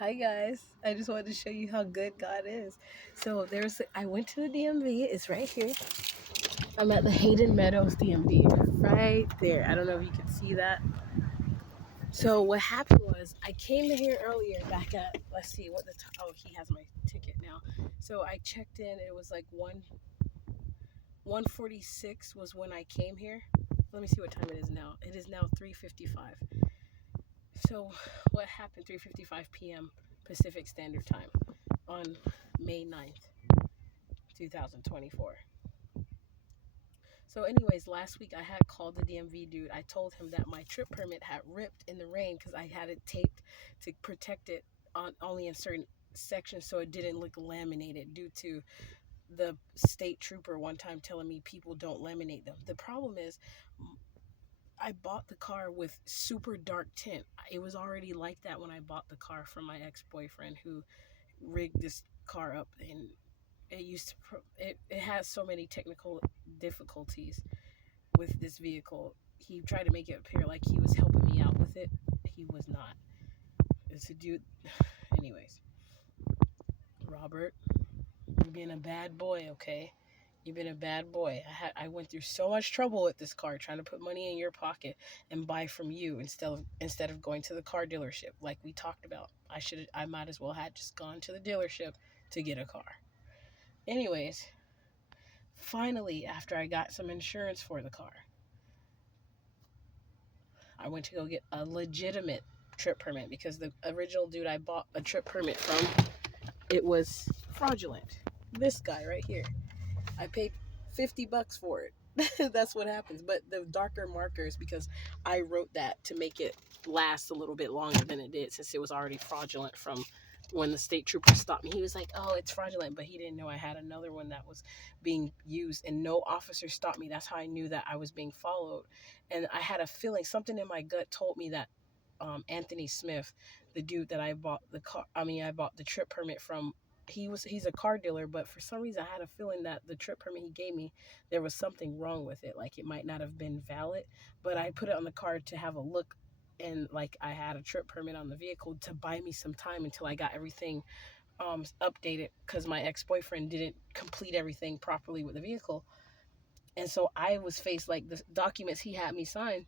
Hi guys, I just wanted to show you how good God is. So I went to the DMV, it's right here. I'm at the Hayden Meadows DMV, right there. I don't know if you can see that. So what happened was I came here earlier back at, let's see what oh, he has my ticket now. So I checked in, it was like 1:46 was when I came here. Let me see what time it is now. It is now 3:55. So what happened 3:55 p.m. Pacific Standard Time on May 9th, 2024. So anyways, last week I had called the DMV dude. I told him that my trip permit had ripped in the rain because I had it taped to protect it on only in certain sections so it didn't look laminated due to the state trooper one time telling me people don't laminate them. The problem is I bought the car with super dark tint. It was already like that when I bought the car from my ex-boyfriend who rigged this car up, and it has so many technical difficulties with this vehicle. He tried to make it appear like he was helping me out with it. He was not. It's a dude. Anyways, Robert, you're being a bad boy, okay? You've been a bad boy. I went through so much trouble with this car trying to put money in your pocket and buy from you instead of going to the car dealership like we talked about. I might as well had just gone to the dealership to get a car. Anyways, finally after I got some insurance for the car, I went to go get a legitimate trip permit because the original dude I bought a trip permit from, it was fraudulent. This guy right here. I paid $50 for it. That's what happens. But the darker markers, because I wrote that to make it last a little bit longer than it did, since it was already fraudulent from when the state trooper stopped me. He was like, oh, it's fraudulent, but he didn't know I had another one that was being used, and no officer stopped me. That's how I knew that I was being followed. And I had a feeling, something in my gut told me that Anthony Smith, the dude that I bought the trip permit from, he's a car dealer, but for some reason I had a feeling that the trip permit he gave me, there was something wrong with it, like it might not have been valid. But I put it on the card to have a look, and like I had a trip permit on the vehicle to buy me some time until I got everything updated, because my ex-boyfriend didn't complete everything properly with the vehicle. And so I was faced, like, the documents he had me sign,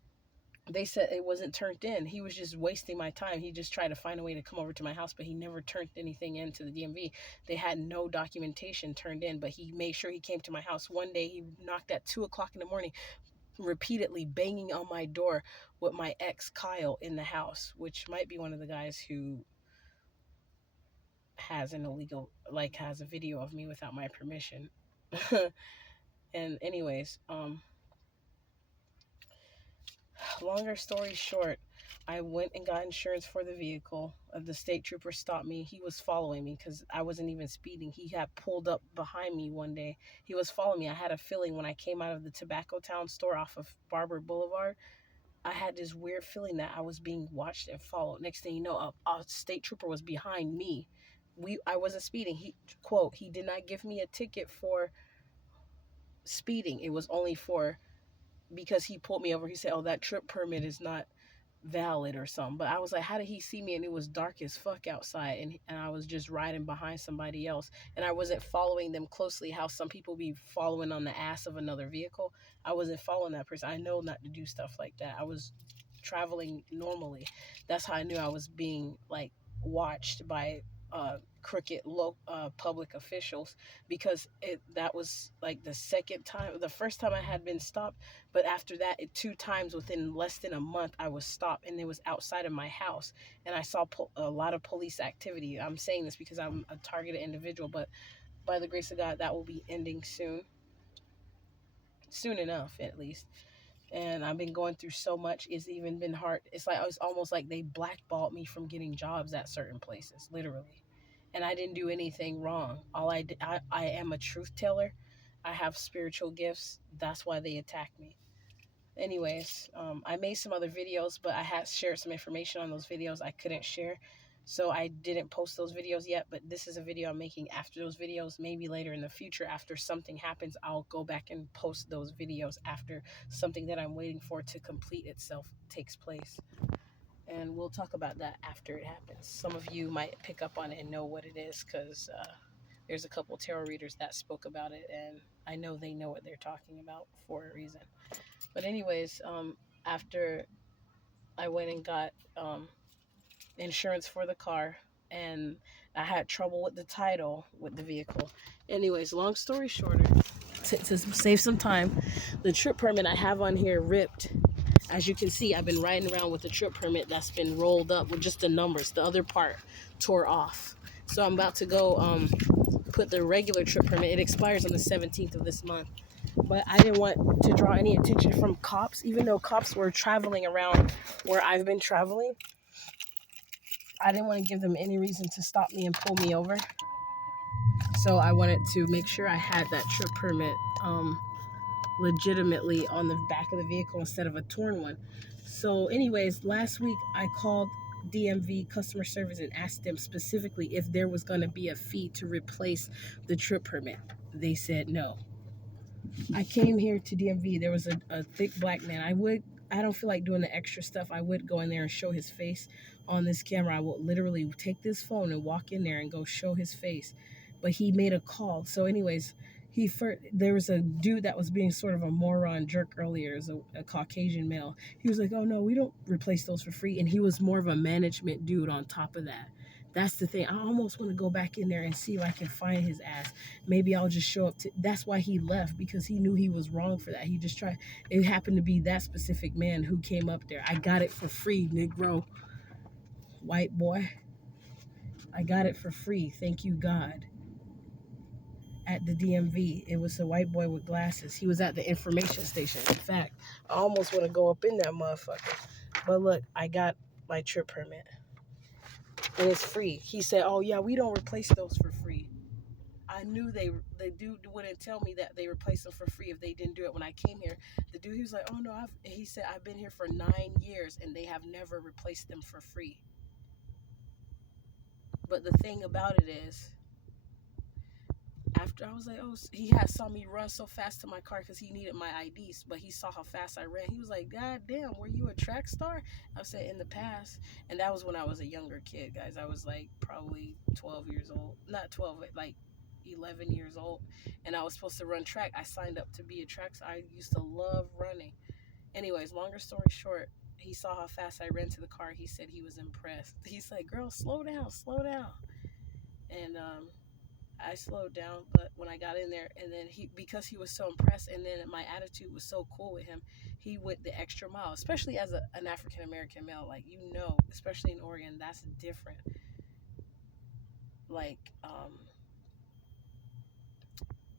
they said it wasn't turned in. He was just wasting my time. He just tried to find a way to come over to my house, but he never turned anything into the DMV. They had no documentation turned in, but he made sure he came to my house. One day he knocked at 2 o'clock in the morning, repeatedly banging on my door with my ex Kyle in the house, which might be one of the guys who has an illegal, like, has a video of me without my permission. And anyways, longer story short, I went and got insurance for the vehicle. The state trooper stopped me. He was following me because I wasn't even speeding. He had pulled up behind me one day. He was following me. I had a feeling when I came out of the Tobacco Town store off of Barber Boulevard, I had this weird feeling that I was being watched and followed. Next thing you know, a state trooper was behind me. I wasn't speeding. He did not give me a ticket for speeding. It was only for, because he pulled me over. He said, oh, that trip permit is not valid or something. But I was like, how did he see me? And it was dark as fuck outside, and I was just riding behind somebody else, and I wasn't following them closely, how some people be following on the ass of another vehicle. I wasn't following that person. I know not to do stuff like that. I was traveling normally. That's how I knew I was being, like, watched by crooked public officials, because that was like the first time I had been stopped, but after that, 2 times within less than a month, I was stopped, and it was outside of my house, and I saw a lot of police activity. I'm saying this because I'm a targeted individual, but by the grace of God, that will be ending soon enough, at least. And I've been going through so much. It's even been hard. It's almost like they blackballed me from getting jobs at certain places, literally. And I didn't do anything wrong. All I did, I am a truth teller. I have spiritual gifts. That's why they attacked me. Anyways, I made some other videos, but I had shared some information on those videos I couldn't share, so I didn't post those videos yet. But this is a video I'm making after those videos. Maybe later in the future, after something happens, I'll go back and post those videos after something that I'm waiting for to complete itself takes place. and we'll talk about that after it happens. Some of you might pick up on it and know what it is, because there's a couple tarot readers that spoke about it, and I know they know what they're talking about for a reason. But anyways, after I went and got insurance for the car, and I had trouble with the title with the vehicle. Anyways, long story shorter, to save some time, the trip permit I have on here ripped. As you can see, I've been riding around with the trip permit that's been rolled up with just the numbers. The other part tore off. So I'm about to go put the regular trip permit. It expires on the 17th of this month. But I didn't want to draw any attention from cops, even though cops were traveling around where I've been traveling. I didn't want to give them any reason to stop me and pull me over. So I wanted to make sure I had that trip permit legitimately on the back of the vehicle instead of a torn one. So anyways, last week I called DMV customer service and asked them specifically if there was going to be a fee to replace the trip permit. They said no. I came here to DMV. There was a thick black man. I don't feel like doing the extra stuff. I would go in there and show his face on this camera. I would literally take this phone and walk in there and go show his face. But he made a call. So anyways, there was a dude that was being sort of a moron jerk earlier, as a Caucasian male. He was like, oh no, we don't replace those for free. And he was more of a management dude on top of that. That's the thing. I almost want to go back in there and see if I can find his ass. Maybe I'll just show up to. That's why he left, because he knew he was wrong for that. He just tried. It happened to be that specific man who came up there. I got it for free, Negro. White boy. I got it for free. Thank you, God. At the DMV. It was a white boy with glasses. He was at the information station. In fact, I almost want to go up in that motherfucker. But look, I got my trip permit. And it's free. He said, oh yeah, we don't replace those for free. I knew the dude wouldn't tell me that they replaced them for free if they didn't do it when I came here. The dude, he was like, oh no, he said, I've been here for 9 years and they have never replaced them for free. But the thing about it is, after I was like, oh, he had saw me run so fast to my car because he needed my IDs, but he saw how fast I ran. He was like, God damn, were you a track star? I said, in the past. And that was when I was a younger kid, guys. I was like probably 12 years old. Not 12, like 11 years old. And I was supposed to run track. I signed up to be a track star. I used to love running. Anyways, longer story short, he saw how fast I ran to the car. He said he was impressed. He's like, girl, slow down, slow down. And I slowed down, but when I got in there, and then because he was so impressed, and then my attitude was so cool with him, he went the extra mile, especially as an African American male. Like, especially in Oregon, that's different. Like,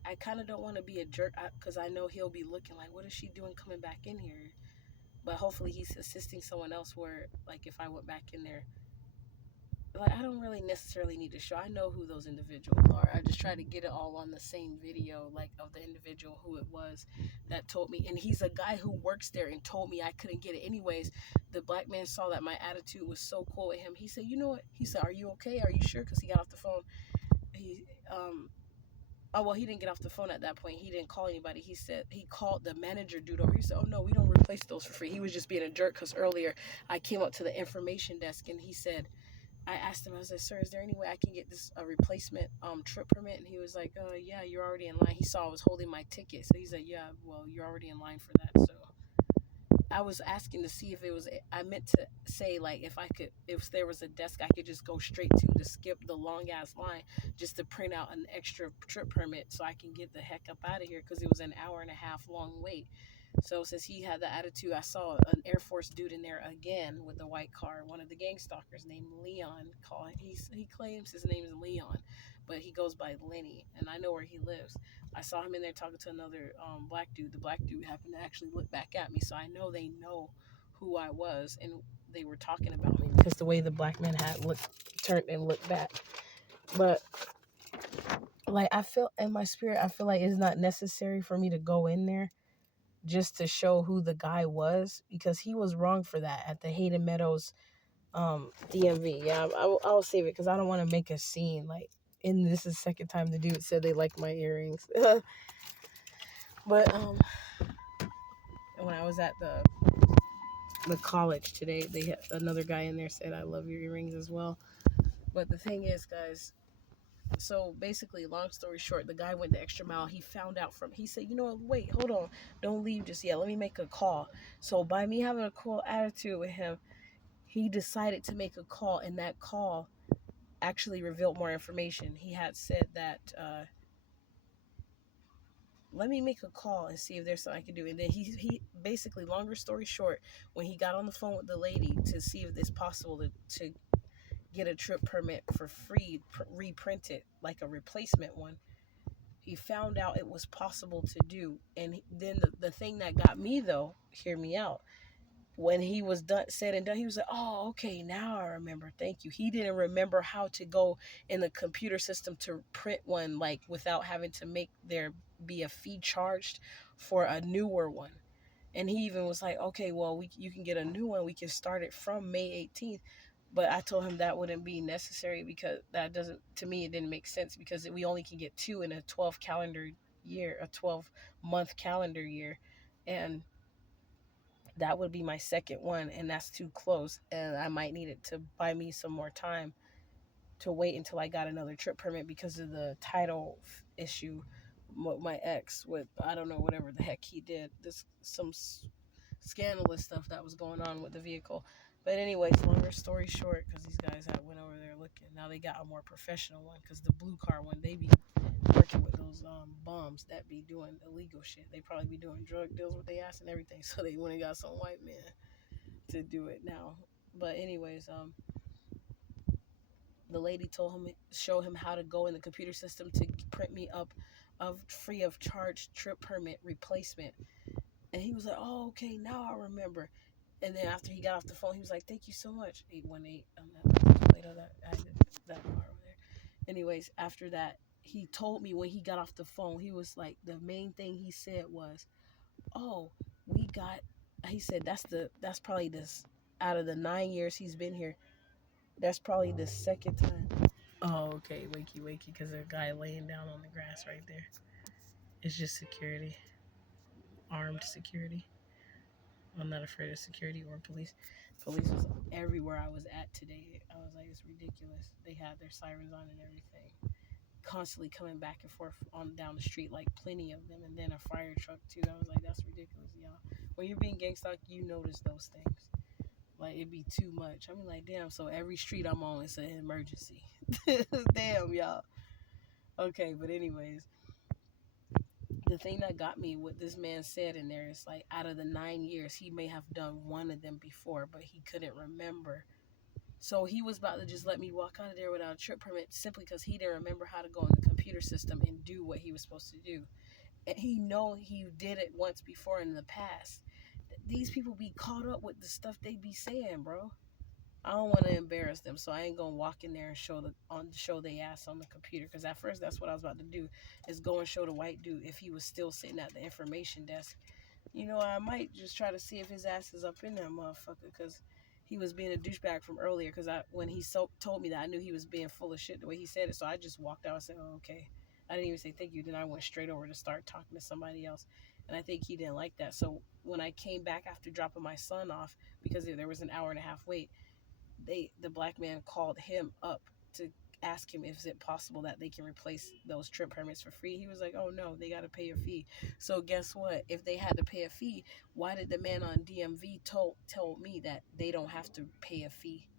I kind of don't want to be a jerk, because I know he'll be looking like, what is she doing coming back in here? But hopefully he's assisting someone else where, like, if I went back in there, like, I don't really necessarily need to show. I know who those individuals are. I just try to get it all on the same video, like, of the individual who it was that told me. And he's a guy who works there and told me I couldn't get it. Anyways, the black man saw that my attitude was so cool with him. He said, you know what? He said, are you okay? Are you sure? Because he got off the phone. He didn't get off the phone at that point. He didn't call anybody. He said he called the manager dude over. He said, oh no, we don't replace those for free. He was just being a jerk because earlier I came up to the information desk and he said, I asked him, I said, sir, is there any way I can get this replacement trip permit? And he was like, yeah, you're already in line. He saw I was holding my ticket. So he said, yeah, well, you're already in line for that. So I was asking to see if it was, I meant to say, like, if there was a desk I could just go straight to skip the long ass line just to print out an extra trip permit so I can get the heck up out of here, because it was an hour and a half long wait. So since he had the attitude, I saw an Air Force dude in there again with the white car, one of the gang stalkers named Leon. He claims his name is Leon, but he goes by Lenny, and I know where he lives. I saw him in there talking to another black dude. The black dude happened to actually look back at me, so I know they know who I was, and they were talking about me because the way the black man had turned and looked back. But like, I feel in my spirit, I feel like it's not necessary for me to go in there just to show who the guy was, because he was wrong for that at the Hayden Meadows DMV. Yeah, I'll save it because I don't want to make a scene. Like, and this is the second time the dude said they like my earrings. But when I was at the the college today. They had another guy in there said, "I love your earrings as well." But the thing is, guys, so basically, long story short, the guy went the extra mile. He found out from, he said, wait, hold on, don't leave just yet. Let me make a call. So by me having a cool attitude with him, he decided to make a call, and that call actually revealed more information. He had said that, let me make a call and see if there's something I can do. And then he basically, longer story short, when he got on the phone with the lady to see if it's possible to get a trip permit for free, reprint it like a replacement one, he found out it was possible to do. And then the thing that got me, though, hear me out, when he was done, said and done, he was like, "Oh, okay, now I remember. Thank you." He didn't remember how to go in the computer system to print one, like without having to make there be a fee charged for a newer one. And he even was like, "Okay, well, you can get a new one. We can start it from May 18th." But I told him that wouldn't be necessary, because that doesn't, to me, it didn't make sense, because we only can get two in a 12 calendar year, a 12-month calendar year. And that would be my second one, and that's too close. And I might need it to buy me some more time to wait until I got another trip permit, because of the title issue. My ex, with, I don't know, whatever the heck he did, this some scandalous stuff that was going on with the vehicle. But anyways, longer story short, because these guys had went over there looking. Now they got a more professional one, because the blue car one, they be working with those bums that be doing illegal shit. They probably be doing drug deals with their ass and everything. So they went and got some white man to do it now. But anyways, the lady told him, show him how to go in the computer system to print me up a free of charge trip permit replacement. And he was like, "Oh, okay, now I remember." And then after he got off the phone, he was like, "Thank you so much." 818. That car over there. Anyways, after that, he told me when he got off the phone, he was like, the main thing he said was, "Oh, we got." He said that's probably this, out of the 9 years he's been here, that's probably the second time. Oh, okay, wakey wakey, because there's a guy laying down on the grass right there. It's just security, armed security. I'm not afraid of security or police. Police was everywhere I was at today. I was like, it's ridiculous. They had their sirens on and everything, constantly coming back and forth on down the street, like plenty of them, and then a fire truck too. I was like, that's ridiculous, y'all. When you're being gangsta, you notice those things. Like, it'd be too much. I mean, like, damn. So every street I'm on is an emergency. Damn, y'all. Okay, but anyways, the thing that got me, what this man said in there, is like, out of the 9 years, he may have done one of them before, but he couldn't remember. So he was about to just let me walk out of there without a trip permit, simply because he didn't remember how to go in the computer system and do what he was supposed to do. And he know he did it once before in the past. These people be caught up with the stuff they be saying, bro. I don't want to embarrass them, so I ain't gonna walk in there and show they ass on the computer. Because at first, that's what I was about to do, is go and show the white dude if he was still sitting at the information desk. I might just try to see if his ass is up in there, motherfucker, because he was being a douchebag from earlier. Because when he told me that, I knew he was being full of shit the way he said it. So I just walked out and said, "Oh, okay." I didn't even say thank you. Then I went straight over to start talking to somebody else, and I think he didn't like that. So when I came back after dropping my son off, because there was an hour and a half wait, the black man called him up to ask him if is it possible that they can replace those trip permits for free. He was like, "Oh no, they got to pay a fee." So guess what? If they had to pay a fee, why did the man on DMV told me that they don't have to pay a fee?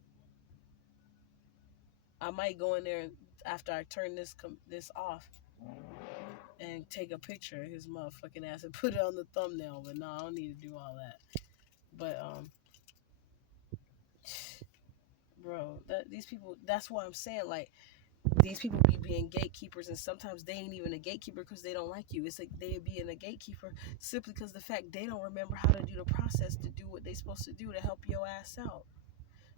I might go in there after I turn this off and take a picture of his motherfucking ass and put it on the thumbnail. But no, I don't need to do all that. But bro, these people. That's why I'm saying, like, these people be being gatekeepers, and sometimes they ain't even a gatekeeper because they don't like you. It's like they being a gatekeeper simply because the fact they don't remember how to do the process to do what they supposed to do to help your ass out.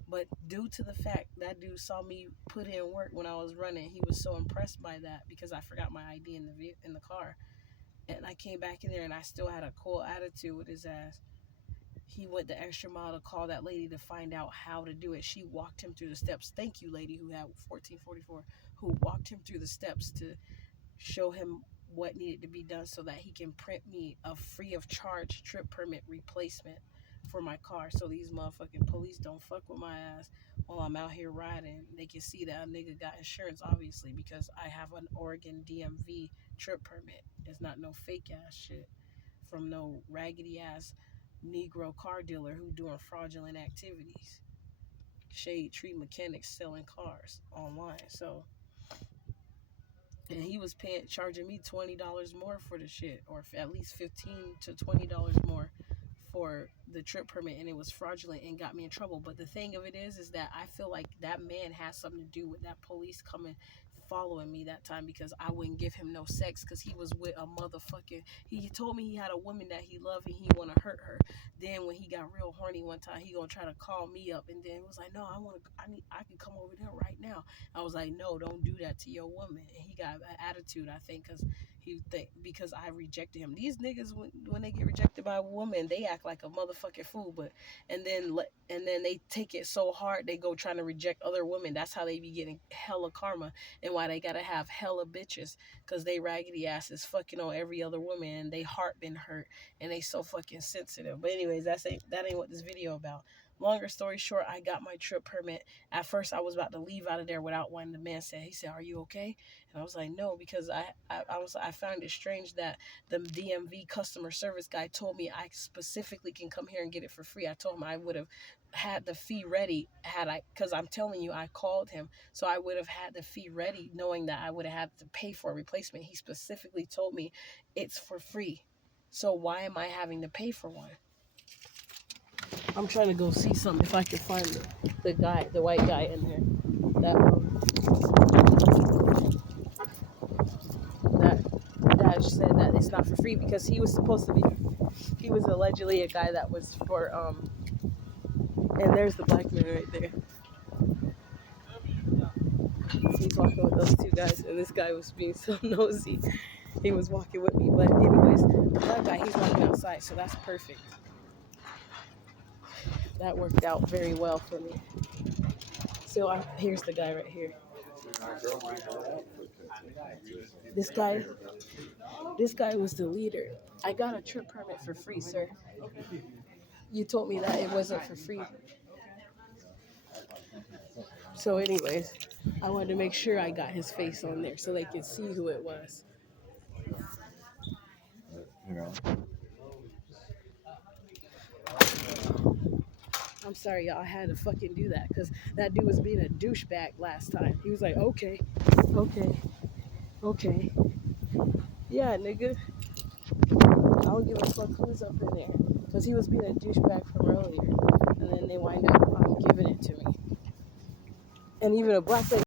But due to the fact that dude saw me put in work when I was running, he was so impressed by that, because I forgot my ID in the car, and I came back in there and I still had a cool attitude with his ass. He went the extra mile to call that lady to find out how to do it. She walked him through the steps. Thank you, lady, who had 1444, who walked him through the steps to show him what needed to be done so that he can print me a free of charge trip permit replacement for my car, so these motherfucking police don't fuck with my ass while I'm out here riding. They can see that a nigga got insurance, obviously, because I have an Oregon DMV trip permit. It's not no fake ass shit from no raggedy ass Negro car dealer who doing fraudulent activities. Shade Tree Mechanics selling cars online. So, and he was charging me $20 more for the shit, or at least $15 to $20 more for the trip permit, and it was fraudulent and got me in trouble. But the thing of it is that I feel like that man has something to do with that police coming following me that time, because I wouldn't give him no sex, because he was with a motherfucking, he told me he had a woman that he loved and he want to hurt her. Then when he got real horny one time, he gonna try to call me up, and then was like, no, I can come over there right now. I was like, no, don't do that to your woman. And he got an attitude, I think, because I rejected him. These niggas, when they get rejected by a woman, they act like a motherfucking fool. But and then they take it so hard, they go trying to reject other women. That's how they be getting hella karma, and why they gotta have hella bitches, because they raggedy asses fucking on every other woman, and they heart been hurt, and they so fucking sensitive. But anyways, that ain't what this video about. Longer story short, I got my trip permit. At first, I was about to leave out of there without one. The man said, "Are you okay?" And I was like, "No," because I found it strange that the DMV customer service guy told me I specifically can come here and get it for free. I told him I would have had the fee ready because I'm telling you, I called him, so I would have had the fee ready, knowing that I would have had to pay for a replacement. He specifically told me it's for free. So why am I having to pay for one? I'm trying to go see something if I can find the white guy in there. That said that it's not for free, because he was allegedly a guy that was for and there's the black man right there. He's walking with those two guys, and this guy was being so nosy. He was walking with me, but anyways, the black guy, he's walking outside, so that's perfect. That worked out very well for me. So here's the guy right here. This guy was the leader. I got a trip permit for free, sir. You told me that it wasn't for free. So anyways, I wanted to make sure I got his face on there so they could see who it was. I'm sorry, y'all. I had to fucking do that because that dude was being a douchebag last time. He was like, okay. Yeah, nigga. I don't give a fuck who's up in there. Because he was being a douchebag from earlier. And then they wind up giving it to me. And even a black lady